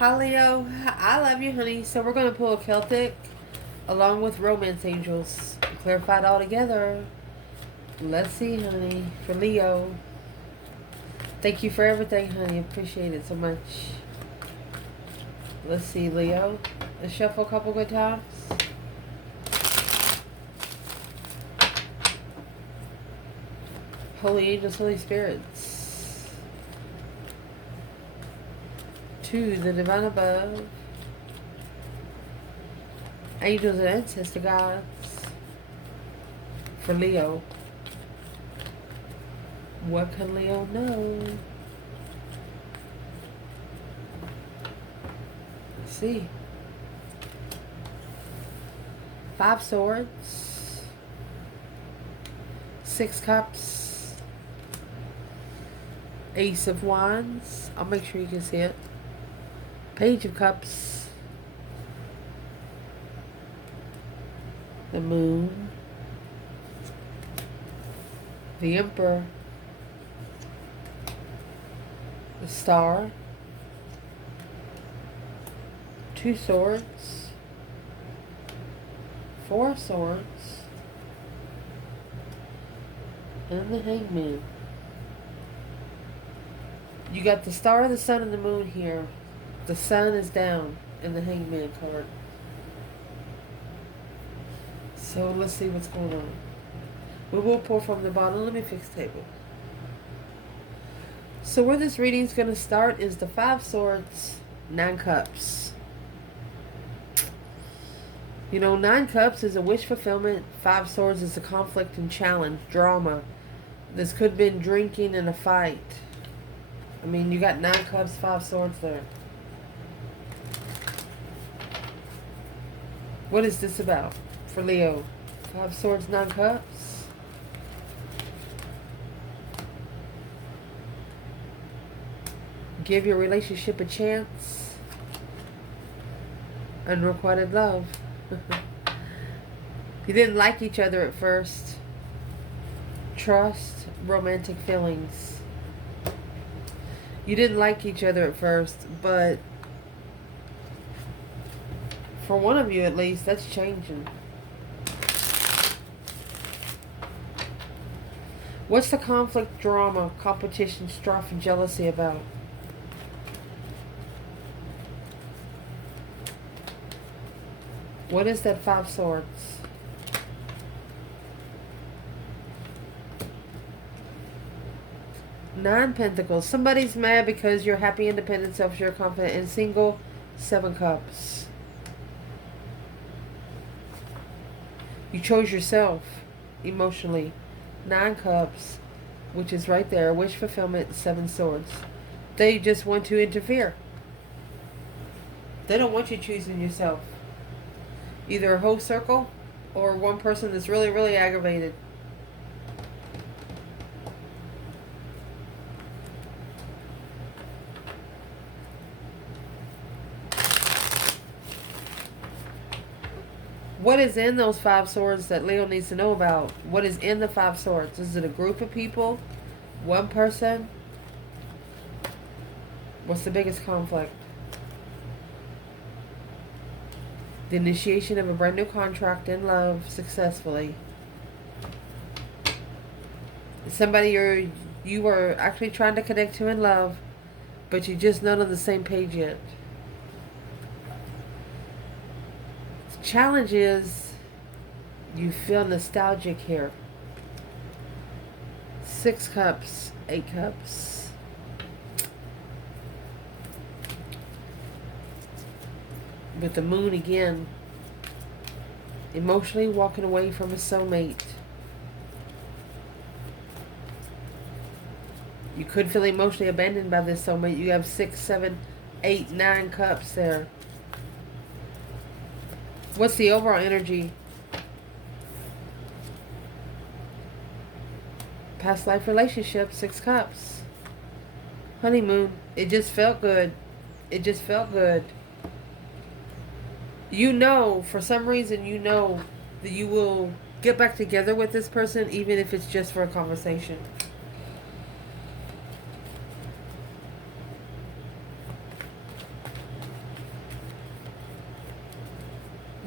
Hi Leo, I love you, honey. So we're gonna pull a Celtic along with Romance Angels. Clarify it all together. Let's see, honey. For Leo. Thank you for everything, honey. Appreciate it so much. Let's see, Leo. Let's shuffle a couple good times. Holy angels, holy spirits. To the divine above. Angels and ancestor gods. For Leo. What can Leo know? Let's see. 5 swords. 6 cups. Ace of wands. I'll make sure you can see it. Page of cups. The moon. The emperor. The star. 2 swords. 4 swords. And the hangman. You got the star, the sun, and the moon here. The sun is down in the hangman card. So let's see what's going on. We will pull from the bottom. Let me fix the table. So where this reading is going to start is the 5 swords, 9 cups. You know, 9 cups is a wish fulfillment. 5 swords is a conflict and challenge, drama. This could have been drinking and a fight. I mean, you got 9 cups, 5 swords there. What is this about for Leo? 5 swords, 9 cups. Give your relationship a chance. Unrequited love. You didn't like each other at first. Trust, romantic feelings. You didn't like each other at first, but for one of you at least, that's changing. What's the conflict, drama, competition, strife, and jealousy about? What is that 5 swords? Nine pentacles. Somebody's mad because you're happy, independent, self-sure, confident, and single. 7 cups. You chose yourself emotionally. 9 cups, which is right there. Wish fulfillment, 7 swords. They just want to interfere. They don't want you choosing yourself. Either a whole circle or one person that's really, really aggravated. What is in those 5 swords that Leo needs to know about? What is in the 5 swords? Is it a group of people? One person? What's the biggest conflict? The initiation of a brand new contract in love successfully. Somebody you were actually trying to connect to in love, but you're just not on the same page yet. The challenge is you feel nostalgic here. 6 cups, 8 cups. With the moon again. Emotionally walking away from a soulmate. You could feel emotionally abandoned by this soulmate. You have 6, 7, 8, 9 cups there. What's the overall energy? Past life relationship, 6 cups. Honeymoon. It just felt good. It just felt good. You know, for some reason, you know that you will get back together with this person, even if it's just for a conversation.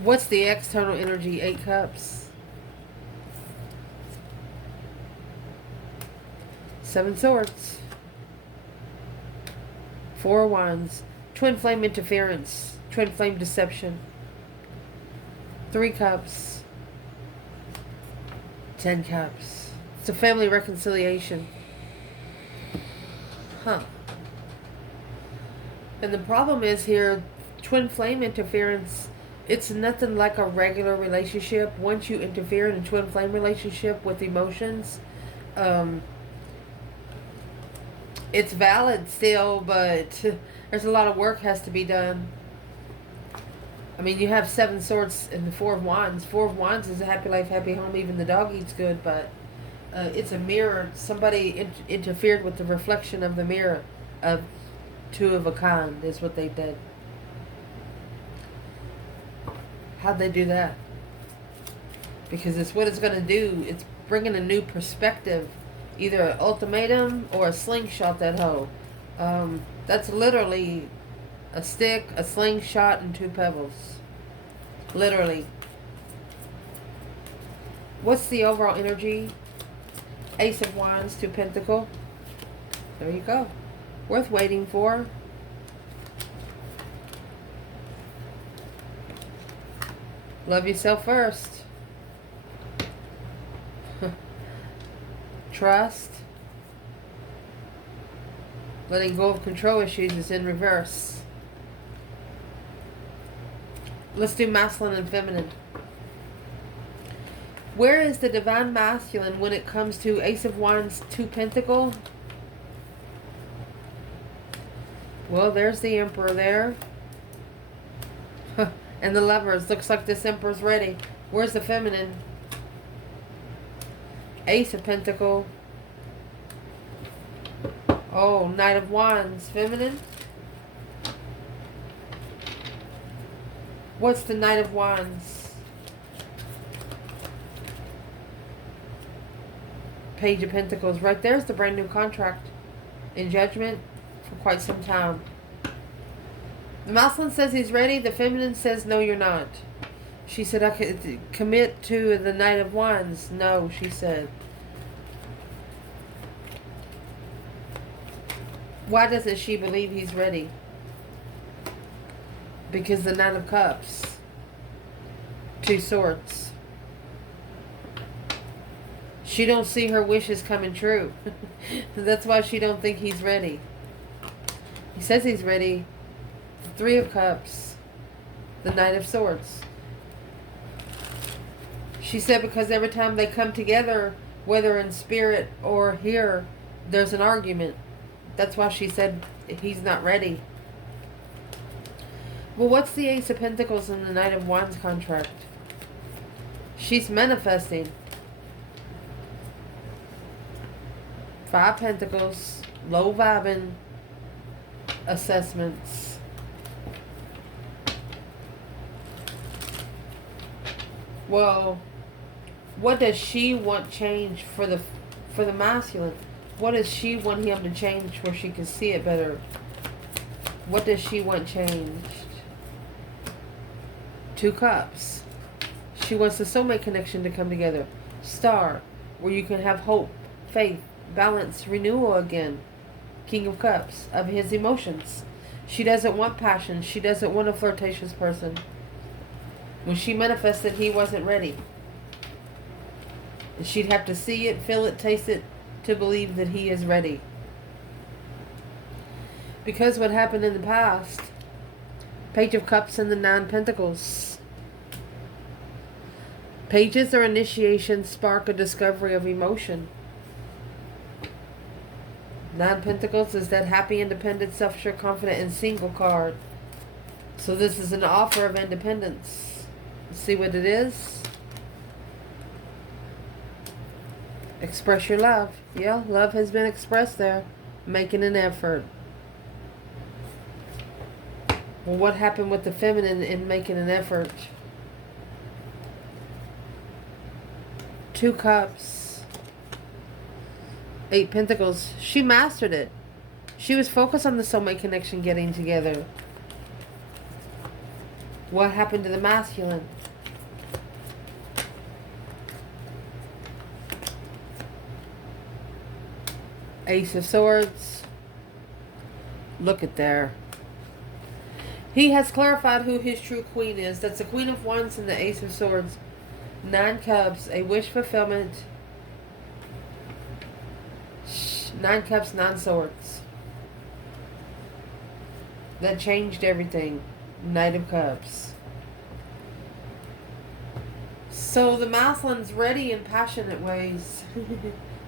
What's the external energy? 8 cups. 7 swords. 4 wands. Twin flame interference. Twin flame deception. 3 cups. 10 cups. It's a family reconciliation. Huh. And the problem is here, twin flame interference, it's nothing like a regular relationship. Once you interfere in a twin flame relationship with emotions, it's valid still, but there's a lot of work has to be done. I mean, you have 7 swords and the 4 of wands. 4 of wands is a happy life, happy home. Even the dog eats good, but it's a mirror. Somebody interfered with the reflection of the mirror of 2 of a kind is what they did. How'd they do that? Because it's what it's going to do. It's bringing a new perspective. Either an ultimatum or a slingshot that hoe. That's literally a stick, a slingshot, and 2 pebbles. Literally. What's the overall energy? Ace of Wands, 2 Pentacle. There you go. Worth waiting for. Love yourself first. Trust. Letting go of control issues is in reverse. Let's do masculine and feminine. Where is the divine masculine when it comes to Ace of Wands, 2 Pentacle? Well, there's the Emperor there. And the Lovers. Looks like this Emperor's ready. Where's the feminine? Ace of Pentacle. Oh, Knight of Wands. Feminine. What's the Knight of Wands? Page of Pentacles. Right there's the brand new contract. In Judgment for quite some time. The masculine says he's ready. The feminine says, no, you're not. She said, I could commit to the Knight of Wands. No, she said. Why doesn't she believe he's ready? Because the Nine of Cups. 2 swords. She don't see her wishes coming true. That's why she don't think he's ready. He says he's ready. 3 of Cups. The Knight of Swords. She said because every time they come together, whether in spirit or here, there's an argument. That's why she said he's not ready. Well, what's the Ace of Pentacles and the Knight of Wands contract? She's manifesting. 5 Pentacles, low vibing assessments. Well, what does she want changed for the masculine? What does she want him to change where she can see it better? What does she want changed? 2 Cups. She wants the soulmate connection to come together. Star, where you can have hope, faith, balance, renewal again. King of Cups, of his emotions. She doesn't want passion. She doesn't want a flirtatious person. When she manifested, he wasn't ready. And she'd have to see it, feel it, taste it, to believe that he is ready. Because what happened in the past, Page of Cups and the 9 Pentacles. Pages are initiation, spark, a discovery of emotion. 9 Pentacles is that happy, independent, self-assured, confident, and single card. So this is an offer of independence. Let's see what it is. Express your love. Yeah, love has been expressed there. Making an effort. Well, what happened with the feminine in making an effort? 2 Cups. 8 Pentacles. She mastered it. She was focused on the soulmate connection getting together. What happened to the masculine? Ace of Swords. Look at there. He has clarified who his true queen is. That's the Queen of Wands and the Ace of Swords. 9 Cups, a wish fulfillment. 9 Cups, 9 Swords. That changed everything. Knight of Cups. So the masculine's ready in passionate ways.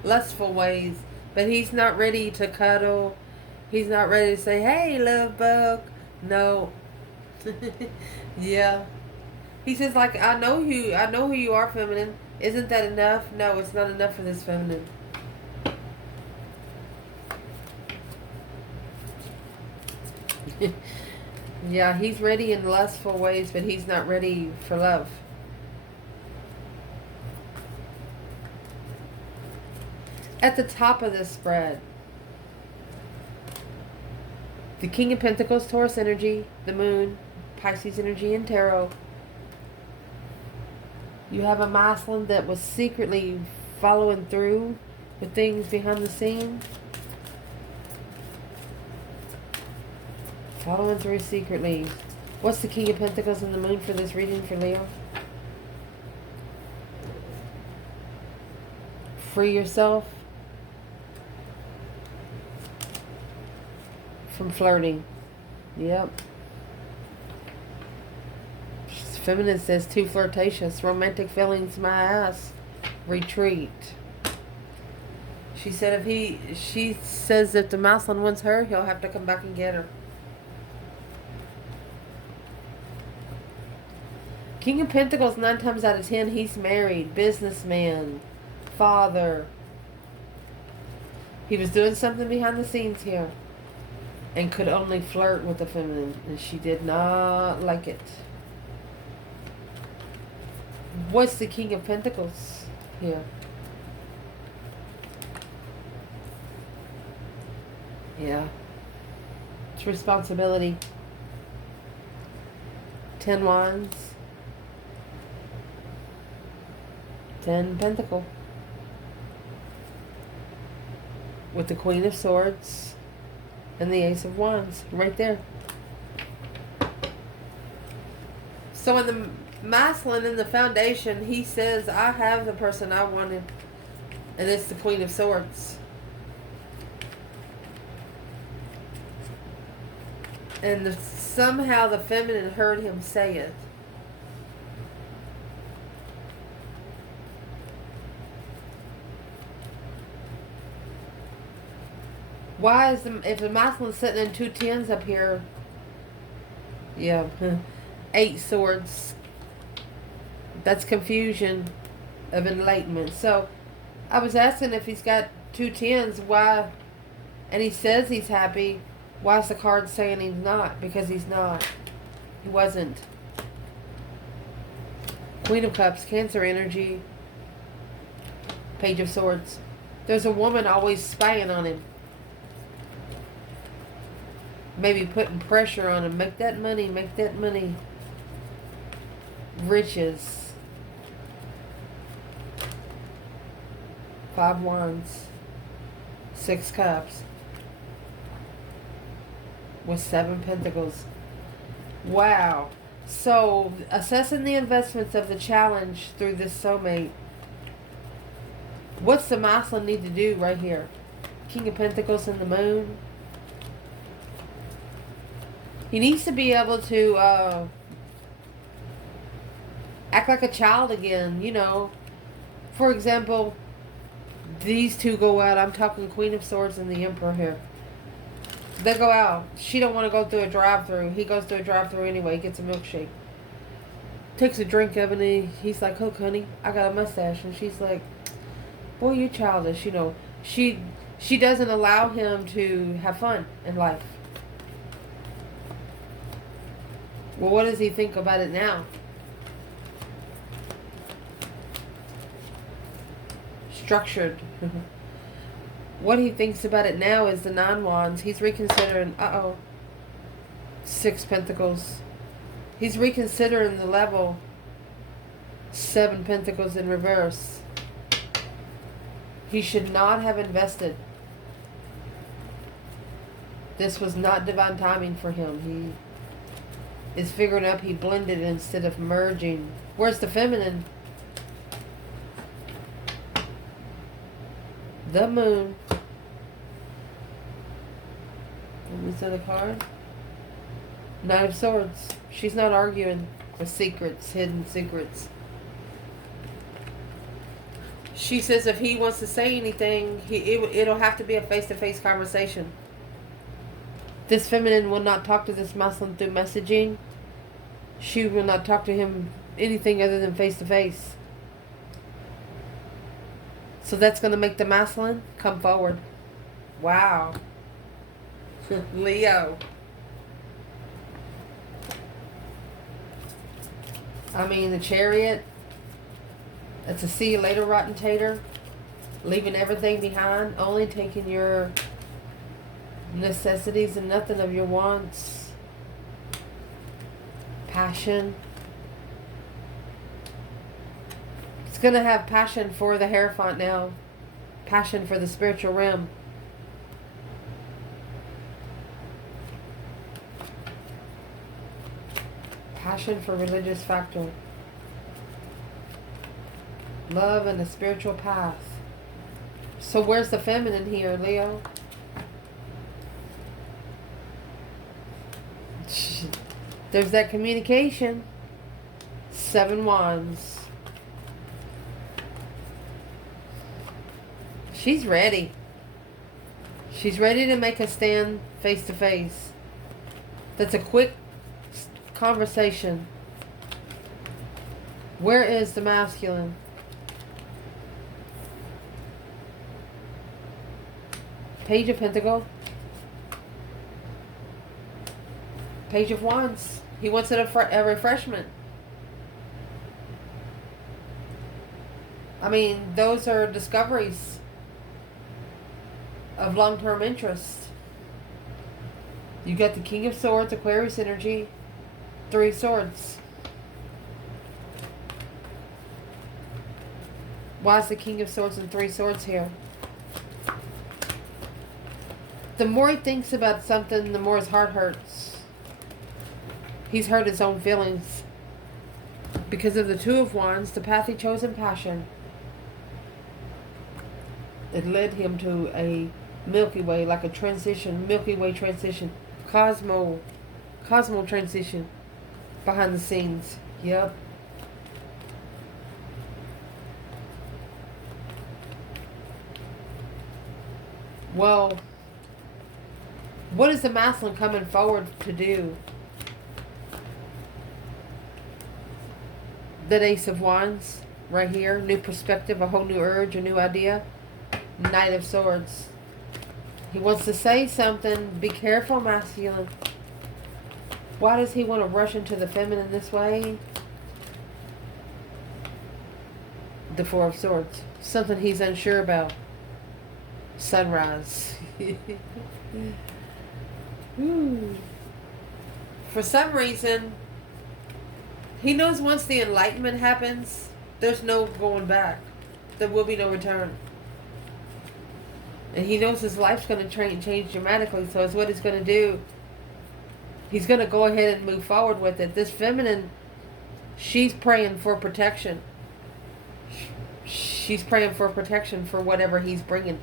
Lustful ways. But he's not ready to cuddle. He's not ready to say, hey, love bug. No. Yeah. He says, like, I know who you are, feminine. Isn't that enough? No, it's not enough for this feminine. Yeah, he's ready in lustful ways, but he's not ready for love. At the top of this spread, the King of Pentacles, Taurus energy, the Moon, Pisces energy, and Tarot. You have a masculine that was secretly following through with things behind the scenes. Following through secretly. What's the King of Pentacles and the Moon for this reading for Leo? Free yourself from flirting. Yep. Feminine says too flirtatious. Romantic feelings, my ass. Retreat. She said she says if the masculine wants her, he'll have to come back and get her. King of Pentacles, 9 times out of 10, he's married, businessman, father. He was doing something behind the scenes here and could only flirt with the feminine, and she did not like it. What's the King of Pentacles here? Yeah. It's responsibility. 10 Wands. 10 Pentacle. With the Queen of Swords and the Ace of Wands right there. So in the masculine, in the foundation, he says, I have the person I wanted. And it's the Queen of Swords. And somehow the feminine heard him say it. Why is if the masculine's sitting in 2 10s up here? Yeah. 8 Swords. That's confusion of enlightenment. So I was asking if he's got 2 10s, why, and he says he's happy. Why is the card saying he's not? Because he's not. He wasn't. Queen of Cups, Cancer energy. Page of Swords. There's a woman always spying on him. Maybe putting pressure on him. Make that money, make that money. Riches. 5 Wands. 6 Cups. With 7 Pentacles. Wow. So, assessing the investments of the challenge through this soulmate. What's the masculine need to do right here? King of Pentacles and the Moon. He needs to be able to act like a child again, you know. For example, these two go out. I'm talking Queen of Swords and the Emperor here. They go out. She don't want to go through a drive-thru. He goes through a drive-thru anyway. Gets a milkshake. Takes a drink of it, and he's like, "Look, honey, I got a mustache." And she's like, "Boy, you're childish." You know, she doesn't allow him to have fun in life. Well, what does he think about it now? Structured. What he thinks about it now is the 9 Wands. He's reconsidering. 6 Pentacles. He's reconsidering the level. 7 Pentacles in reverse. He should not have invested. This was not divine timing for him. He is figuring out he blended instead of merging. Where's the feminine? The moon. Let me see the card. 9 of Swords. She's not arguing with secrets, hidden secrets. She says if he wants to say anything, it'll have to be a face-to-face conversation. This feminine will not talk to this masculine through messaging. She will not talk to him anything other than face-to-face. So that's going to make the masculine come forward. Wow. Leo. I mean, the Chariot. It's a see you later, rotten tater. Leaving everything behind. Only taking your necessities and nothing of your wants. Passion. It's going to have passion for the Hierophant now. Passion for the spiritual realm. Passion for religious factor. Love and a spiritual path. So where's the feminine here, Leo? There's that communication. 7 Wands. She's ready. She's ready to make a stand face to face. That's a quick conversation. Where is the masculine? Page of Pentacles. Page of Wands. He wants a refreshment. I mean, those are discoveries of long-term interest. You got the King of Swords, Aquarius energy, 3 Swords. Why is the King of Swords and 3 Swords here? The more he thinks about something, the more his heart hurts. He's hurt his own feelings. Because of the 2 of Wands, the path he chose in passion. It led him to a Milky Way, like a transition, Milky Way transition. Cosmo transition. Behind the scenes. Yep. Well, what is the masculine coming forward to do? That Ace of Wands right here. New perspective, a whole new urge, a new idea. Knight of Swords. He wants to say something. Be careful, masculine. Why does he want to rush into the feminine this way? The 4 of Swords. Something he's unsure about. Sunrise. For some reason, he knows once the enlightenment happens, there's no going back. There will be no return. And he knows his life's going to change dramatically, so it's what he's going to do. He's going to go ahead and move forward with it. This feminine, she's praying for protection. She's praying for protection for whatever he's bringing.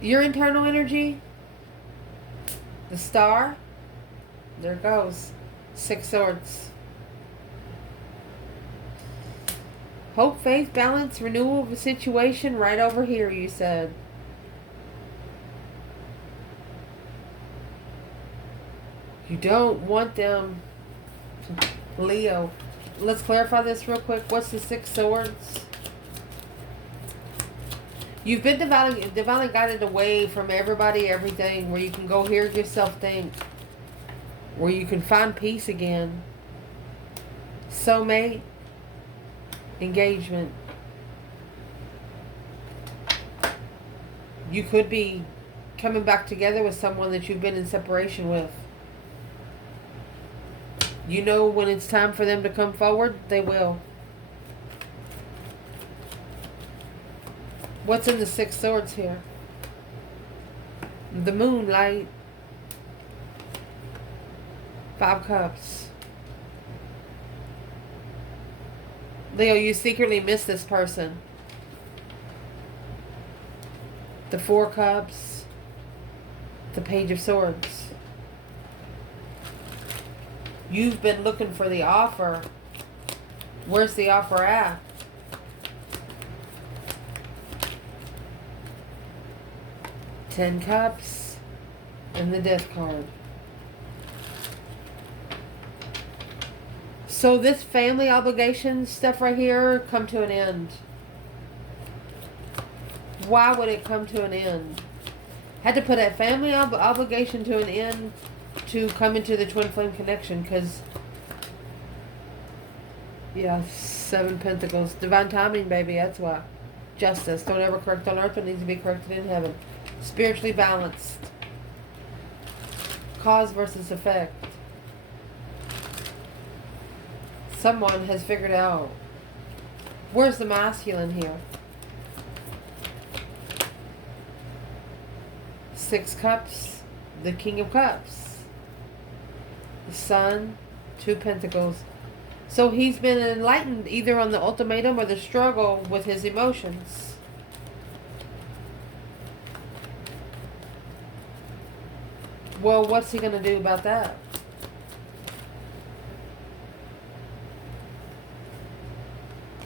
Your internal energy, the Star, there it goes. 6 Swords. Hope, faith, balance, renewal of a situation right over here, you said. You don't want them. Leo. Let's clarify this real quick. What's the 6 Swords? You've been divinely guided away from everybody, everything, where you can go hear yourself think. Where you can find peace again. Soulmate. Engagement. You could be coming back together with someone that you've been in separation with. You know when it's time for them to come forward, they will. What's in the Six Swords here? The moonlight. 5 Cups. Leo, you secretly miss this person. The 4 Cups. The Page of Swords. You've been looking for the offer. Where's the offer at? Ten Cups and the Death card. So this family obligation stuff right here come to an end. Why would it come to an end? Had to put that family obligation to an end to come into the twin flame connection, because yeah, 7 Pentacles. Divine timing, baby, that's why. Justice. Don't ever correct on earth what needs to be corrected in heaven. Spiritually balanced. Cause versus effect. Someone has figured out. Where's the masculine here? 6 Cups. The King of Cups. The Sun. 2 Pentacles. So he's been enlightened either on the ultimatum or the struggle with his emotions. Well, what's he going to do about that?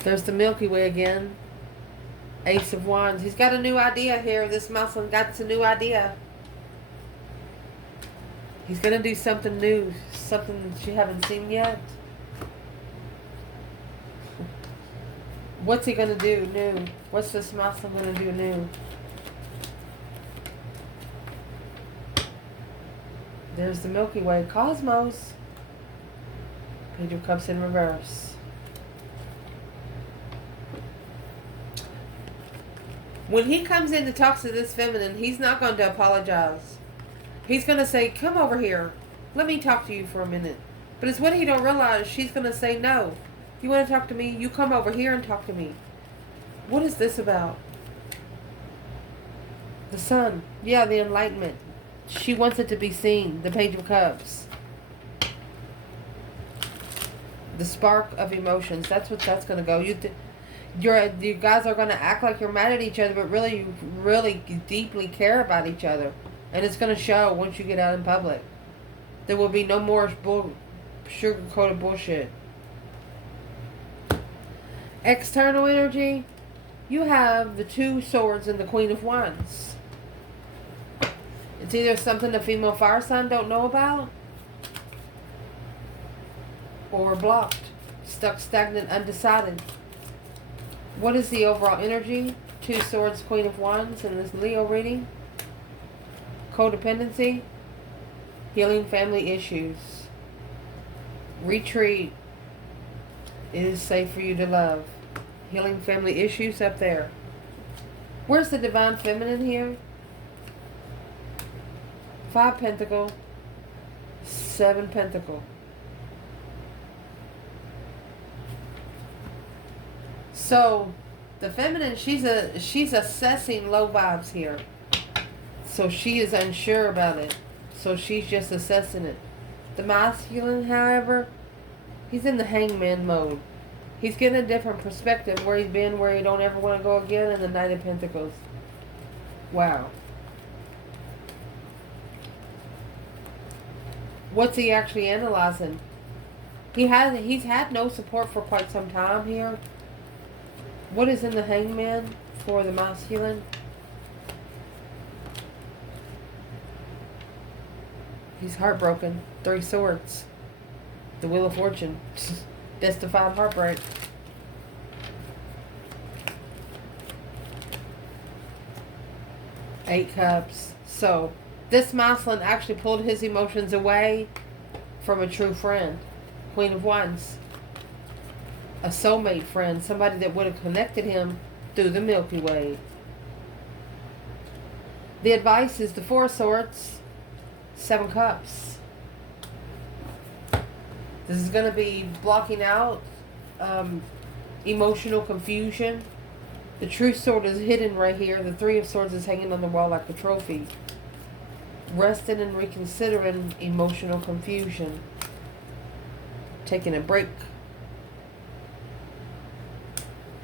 There's the Milky Way again. Ace of Wands. He's got a new idea here. This Muslim got a new idea. He's going to do something new. Something that you haven't seen yet. What's he going to do new? What's this Muslim going to do new? There's the Milky Way. Cosmos. Page of Cups in reverse. When he comes in to talk to this feminine, he's not going to apologize. He's going to say, come over here. Let me talk to you for a minute. But it's what he don't realize. She's going to say, no. You want to talk to me? You come over here and talk to me. What is this about? The Sun. Yeah, the enlightenment. She wants it to be seen. The Page of Cups. The spark of emotions. That's what that's going to go. You guys are going to act like you're mad at each other, but really, you really deeply care about each other. And it's going to show once you get out in public. There will be no more sugar-coated bullshit. External energy. You have the 2 Swords and the Queen of Wands. It's either something the female fire sign don't know about, or blocked, stuck, stagnant, undecided. What is the overall energy? 2 Swords, Queen of Wands in this Leo reading. Codependency. Healing family issues. Retreat. It is safe for you to love. Healing family issues up there. Where's the Divine Feminine here? 5 Pentacle. 7 Pentacle. So, the feminine, she's assessing low vibes here. So she is unsure about it. So she's just assessing it. The masculine, however, he's in the hangman mode. He's getting a different perspective where he's been, where he don't ever want to go again, and the Knight of Pentacles. Wow. What's he actually analyzing? He's had no support for quite some time here. What is in the hangman for the masculine? He's heartbroken. 3 Swords. The Wheel of Fortune. That's the 5 heartbreak. Eight Cups. So, this masculine actually pulled his emotions away from a true friend. Queen of Wands. A soulmate friend. Somebody that would have connected him through the Milky Way. The advice is the 4 Swords. 7 Cups. This is going to be blocking out emotional confusion. The True Sword is hidden right here. The Three of Swords is hanging on the wall like a trophy. Resting and reconsidering emotional confusion. Taking a break.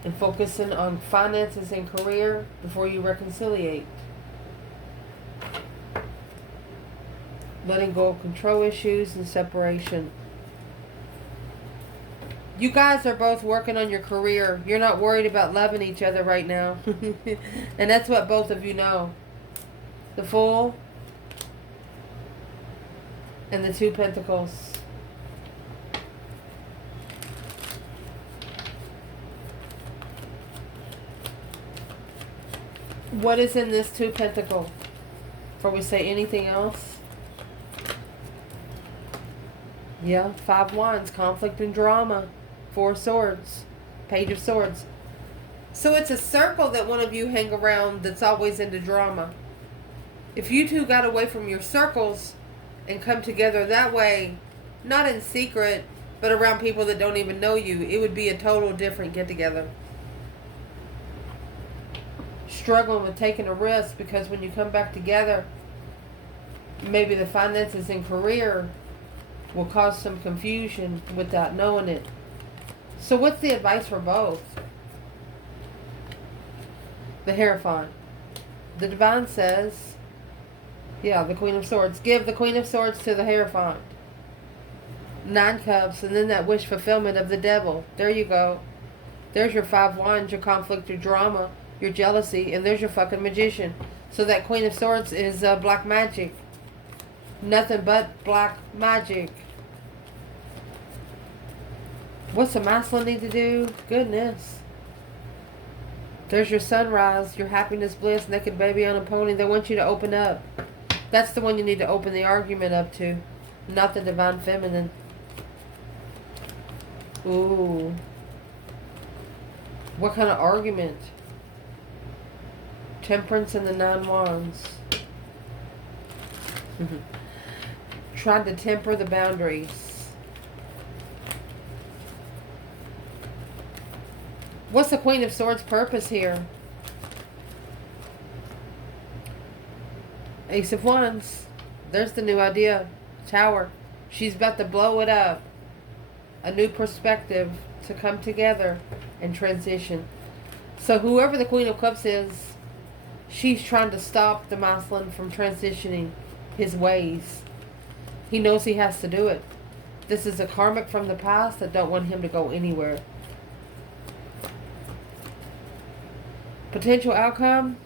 And focusing on finances and career before you reconciliate. Letting go of control issues and separation. You guys are both working on your career. You're not worried about loving each other right now. And that's what both of you know. The Fool and the Two Pentacles. What is in this Two Pentacle? Before we say anything else. Yeah, Five Wands, conflict and drama. Four Swords, Page of Swords. So it's a circle that one of you hang around that's always into drama. If you two got away from your circles and come together that way, not in secret, but around people that don't even know you, it would be a total different get-together. Struggling with taking a risk because when you come back together, maybe the finances and career will cause some confusion without knowing it. So what's the advice for both? The Hierophant. The Divine says, yeah, the Queen of Swords. Give the Queen of Swords to the Hierophant. Nine Cups, and then that wish fulfillment of the Devil. There you go. There's your Five Wands, your conflict, your drama, your jealousy, and there's your fucking Magician. So that Queen of Swords is black magic. Nothing but black magic. What's the masculine need to do? Goodness. There's your sunrise, your happiness, bliss, naked baby on a pony. They want you to open up. That's the one you need to open the argument up to. Not the Divine Feminine. Ooh. What kind of argument? Temperance and the Nine Wands. Tried to temper the boundaries. What's the Queen of Swords' purpose here? Ace of Wands. There's the new idea. Tower. She's about to blow it up. A new perspective to come together and transition. So whoever the Queen of Cups is, she's trying to stop the masculine from transitioning his ways. He knows he has to do it. This is a karmic from the past that don't want him to go anywhere. Potential outcome.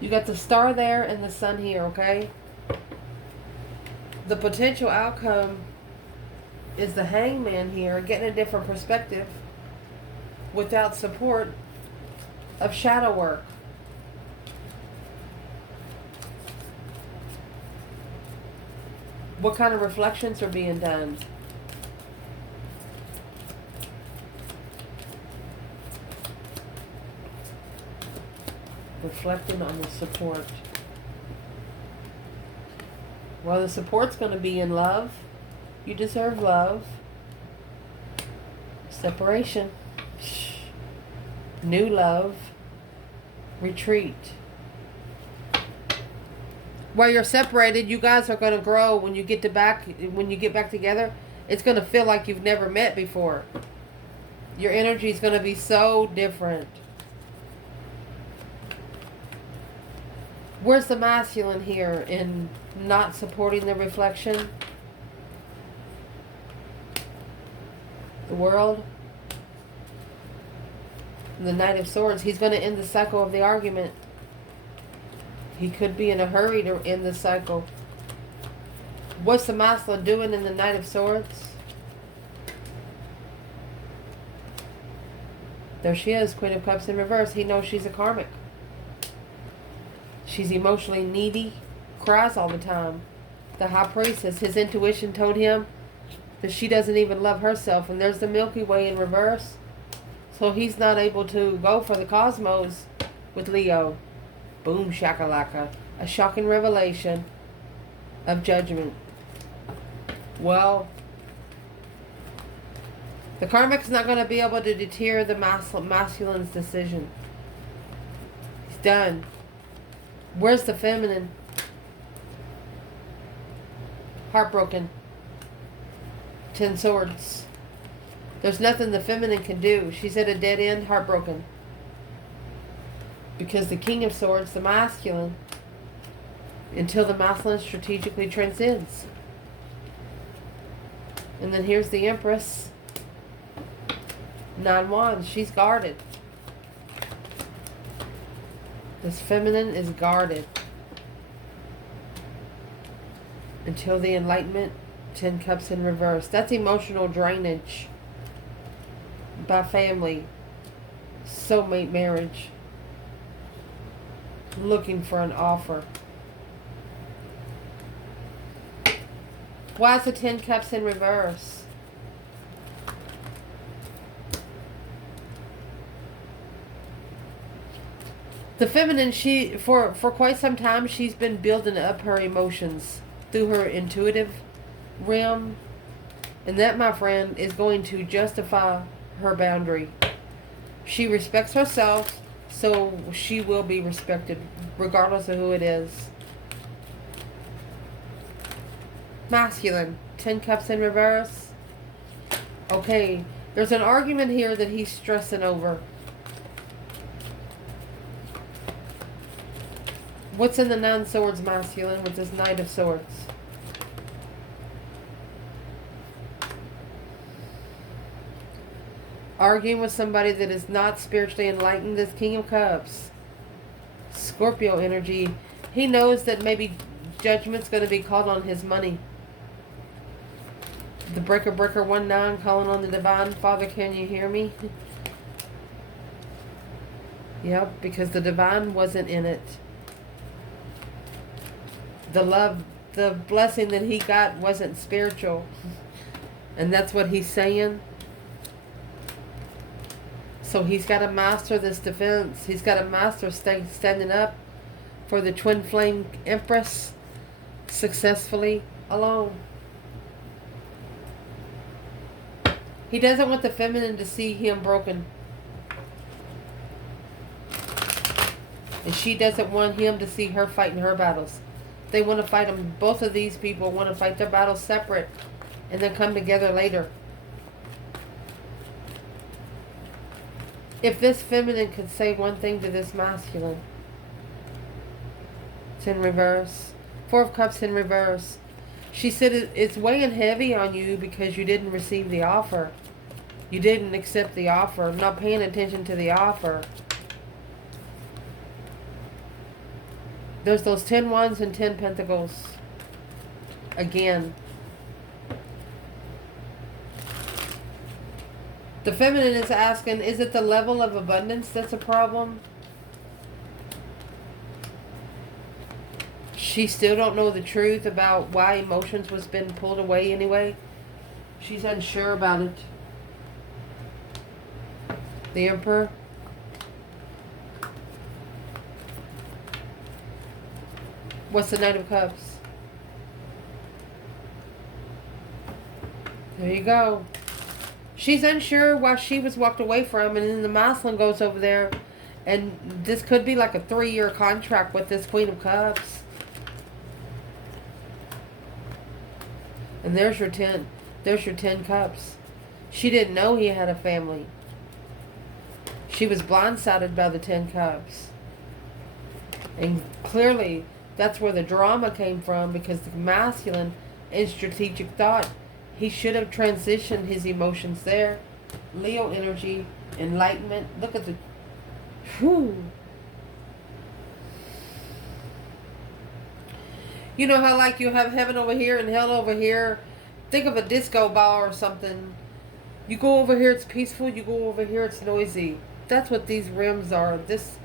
You got the Star there and the Sun here, okay? The potential outcome is the Hangman here, getting a different perspective without support of shadow work. What kind of reflections are being done? Reflecting on the support. Well, the support's going to be in love. You deserve love. Separation. New love. Retreat. While you're separated, you guys are going to grow. When you get back together, it's going to feel like you've never met before. Your energy is going to be so different. Where's the masculine here in not supporting the reflection? The World. The Knight of Swords. He's going to end the cycle of the argument. He could be in a hurry to end the cycle. What's the masculine doing in the Knight of Swords? There she is, Queen of Cups in reverse. He knows she's a karmic. She's emotionally needy, cries all the time. The High Priestess, his intuition told him that she doesn't even love herself. And there's the Milky Way in reverse. So he's not able to go for the cosmos with Leo. Boom shakalaka. A shocking revelation of judgment. Well, the karmic's not going to be able to deter the masculine's decision. He's done. Where's the feminine? Heartbroken. 10 swords. There's nothing the feminine can do. She's at a dead end, heartbroken. Because the king of swords, the masculine, until the masculine strategically transcends. And then here's the empress. 9 wands. She's guarded. This feminine is guarded. Until the enlightenment. 10 cups in reverse. That's emotional drainage. By family. Soulmate marriage. Looking for an offer. Why is the 10 cups in reverse? The feminine, she for quite some time, she's been building up her emotions through her intuitive realm. And that, my friend, is going to justify her boundary. She respects herself, so she will be respected, regardless of who it is. Masculine, 10 cups in reverse. Okay, there's an argument here that he's stressing over. What's in the 9 swords masculine with this Knight of Swords? Arguing with somebody that is not spiritually enlightened. This King of Cups. Scorpio energy. He knows that maybe judgment's going to be called on his money. The breaker 1-9 calling on the divine. Father, can you hear me? Yep, because the divine wasn't in it. The love, the blessing that he got wasn't spiritual. And that's what he's saying. So he's got to master this defense. He's got to master standing up for the twin flame empress successfully alone. He doesn't want the feminine to see him broken. And she doesn't want him to see her fighting her battles. They want to fight them. Both of these people want to fight their battles separate and then come together later. If this feminine could say one thing to this masculine. It's in reverse. 4 of Cups in reverse. She said it's weighing heavy on you because you didn't receive the offer. You didn't accept the offer. Not paying attention to the offer. There's those 10 wands and 10 pentacles. Again. The feminine is asking, is it the level of abundance that's a problem? She still don't know the truth about why emotions was been pulled away anyway. She's unsure about it. The Emperor. What's the Knight of Cups? There you go. She's unsure why she was walked away from, and then the masculine goes over there, and this could be like a 3-year contract with this Queen of Cups. And there's your 10. There's your 10 cups. She didn't know he had a family. She was blindsided by the 10 cups. And clearly, that's where the drama came from, because the masculine, in strategic thought, he should have transitioned his emotions there. Leo energy, enlightenment. Look at the... Whew. You know how like you have heaven over here and hell over here? Think of a disco ball or something. You go over here, it's peaceful. You go over here, it's noisy. That's what these rims are. This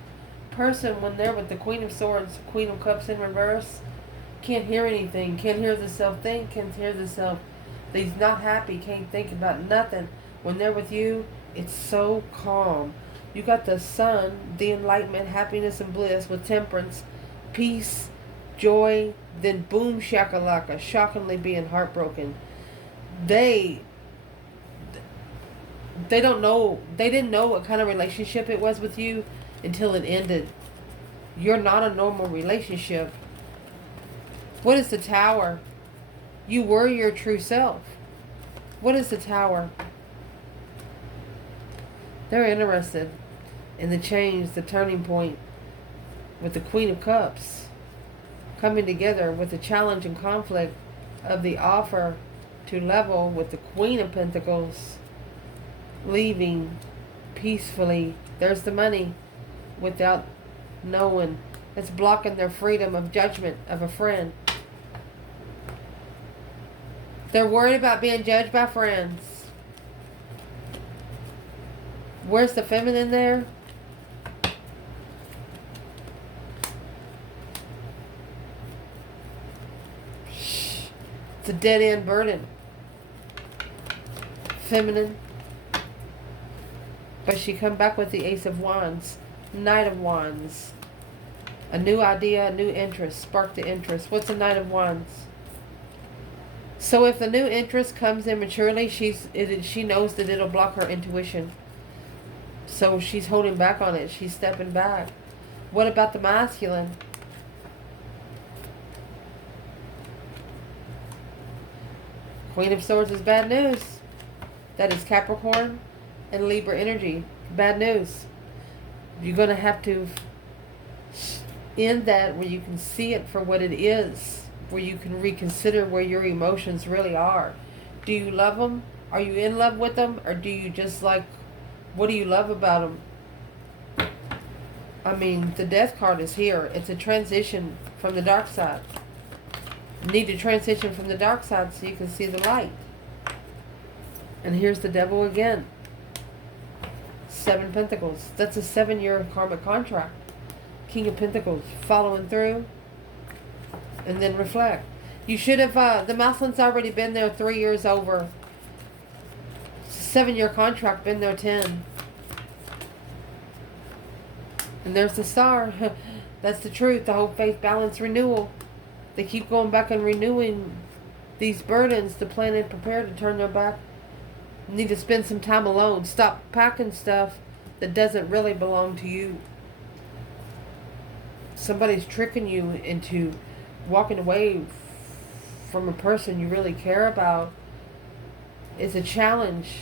person, when they're with the Queen of Swords, Queen of Cups in reverse, can't hear anything. Can't hear the self think. Can't hear the self. He's not happy. Can't think about nothing. When they're with you, it's so calm. You got the sun, the enlightenment, happiness and bliss with temperance, peace, joy, then boom shakalaka, shockingly being heartbroken. They they don't know, they didn't know what kind of relationship it was with you until it ended. You're not a normal relationship. What is the Tower? You were your true self. What is the Tower? They're interested in the change, the turning point, with the Queen of Cups coming together with the challenge and conflict of the offer to level with the Queen of Pentacles leaving peacefully. There's the money without knowing. It's blocking their freedom of judgment of a friend. They're worried about being judged by friends. Where's the feminine there? It's a dead end burden. Feminine. But she come back with the Ace of Wands. Knight of Wands. A new idea, a new interest. Spark the interest. What's a Knight of Wands? So if the new interest comes immaturely, she knows that it'll block her intuition. So she's holding back on it. She's stepping back. What about the masculine? Queen of Swords is bad news. That is Capricorn and Libra energy. Bad news. You're going to have to end that where you can see it for what it is, where you can reconsider where your emotions really are. Do you love them? Are you in love with them? Or do you just like, what do you love about them? I mean, the Death card is here. It's a transition from the dark side. You need to transition from the dark side so you can see the light. And here's the Devil again. 7 Pentacles. That's a 7-year karmic contract. King of Pentacles. Following through. And then reflect. You should have, the masculine's already been there 3 years over. 7-year contract, been there 10. And there's the Star. That's the truth. The hope, faith, balance, renewal. They keep going back and renewing these burdens. The planet prepared to turn their back. You need to spend some time alone. Stop packing stuff that doesn't really belong to you. Somebody's tricking you into walking away from a person you really care about. It's a challenge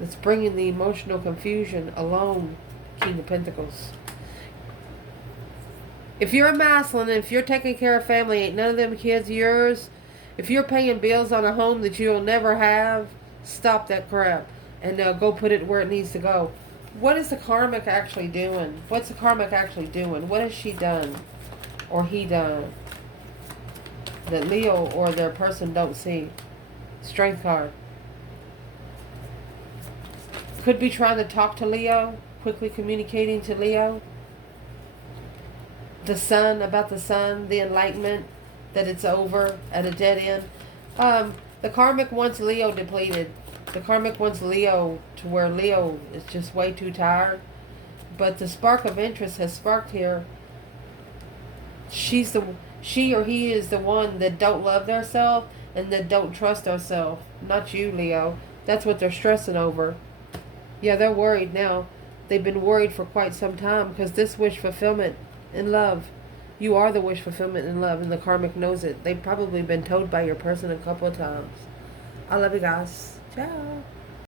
that's bringing the emotional confusion alone. King of Pentacles. If you're a masculine, if you're taking care of family, ain't none of them kids yours. If you're paying bills on a home that you'll never have, stop that crap and go put it where it needs to go. What is the karmic actually doing? What's the karmic actually doing? What has she done or he done that Leo or their person don't see? Strength card. Could be trying to talk to Leo, quickly communicating to Leo. The Sun, about the Sun, the enlightenment, that it's over at a dead end. The karmic wants Leo depleted. The karmic wants Leo to where Leo is just way too tired. But the spark of interest has sparked here. She or he is the one that don't love themselves and that don't trust themselves. Not you, Leo. That's what they're stressing over. Yeah, they're worried now. They've been worried for quite some time because this wish fulfillment in love. You are the wish fulfillment in love, and the karmic knows it. They've probably been told by your person a couple of times. I love you guys. Ciao.